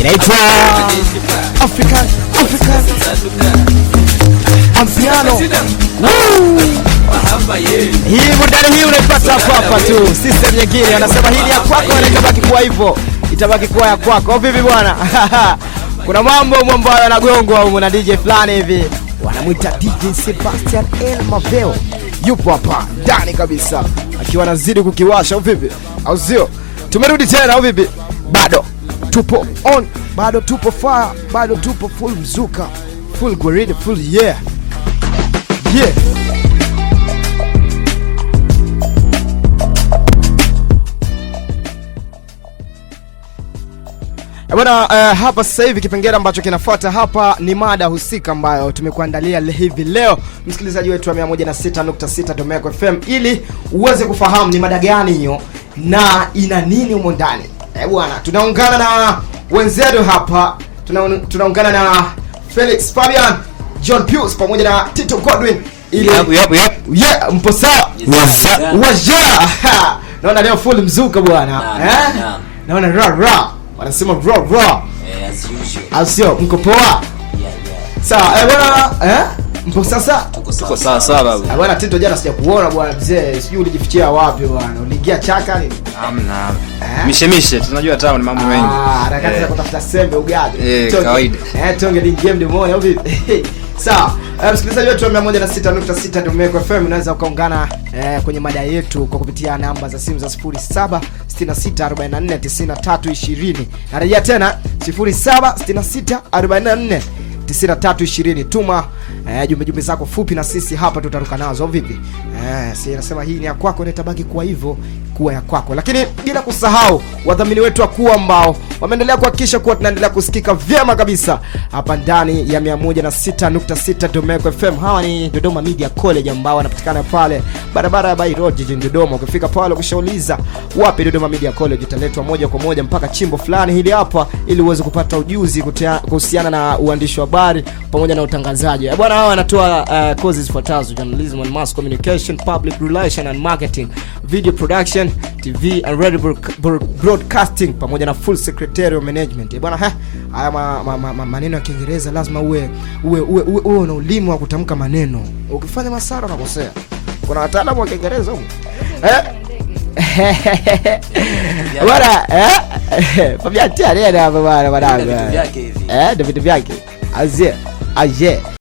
Inaitwa African Ampiano. Hii mundani hii unaipata hapa tu. System nyingine wanasema hii ni ya kwako na itabaki kuwa hivyo. Itabaki kuwa ya kwako. Vipi bwana? Kuna mambo ambayo yanagongwa huko na DJ fulani hivi. Wanamuita DJ Sebastian El Maveo. Yupo hapa ndani kabisa akiwa anazidi kukiwasha vipi? Au sio? Tumerudi tena au vipi? Bado tupo on, bado tupo fire, bado tupo full mzuka, full gorilla, full yeah. Bwana, hapa sasa hivi kipengele ambacho kinafuata hapa ni mada husika ambayo tumekuandalia hivi leo, msikilizaji wetu wa 106.6 Domeko FM, ili uweze kufahamu ni mada gani hiyo na ina nini humo ndani. Bwana, tunaungana na wenzetu hapa, tunaungana na Felix Fabian, John Pius pamoja na Tito Godwin ili yeah, mpo sawa? Waja. Naona leo full mzuka bwana. Naona raw. Wanasema raw. As usual. Mko poa? Sawa, bwana, mpo sasa? Tuko sawa baba. Bwana Tito, jana sijakuona bwana mzee. Sijui ulijifichia wapi bwana. Uliingia chaka nini? Hamna. Mishemishe, tunajua town mambo mengi. Harakati za kutafuta sembe ugali. Kawaida. Tonge ni game demoni au vipi? Sawa. Msikilizaji wetu wa 106.6 Domeko FM, unaweza ukaungana kwenye mada yetu kwa kupitia namba za simu za 0766449320. Narejea tena 0766449320. Tuma jumbe zako fupi na sisi hapa tutaruka nazo vipi? Si nasema hii ni ya kwako na itabaki kuwa hivyo, kuwa ya kwako. Lakini bila kusahau wadhamini wetu wakuu ambao wameendelea kuhakikisha kuwa tunaendelea kusikika vyema kabisa hapa ndani ya 106.6 Domeko FM. Hawa ni Dodoma Media College ambao wanapatikana pale barabara ya Bay Road jijini Dodoma. Ukifika pale ukishauliza wapi Dodoma Media College, utaletwa moja kwa moja mpaka chimbo fulani hili hapa ili uweze kupata ujuzi kuhusiana na uandishi wa habari pamoja na utangazaji. Bwana, hawa wanatoa courses zifuatazo: journalism and mass communication, public relation and marketing, video production, TV and radio broadcasting pamoja na full secretarial management. Bwana, haya maneno ya Kiingereza lazima uwe na ulimu wa kutamka maneno. Ukifanya masara unakosea. Kuna wataalamu wa Kiingereza huko. Bwana, Fabian tena hapa bwana. Vitu vyake hivi. Ndio vitu vyake. Aje.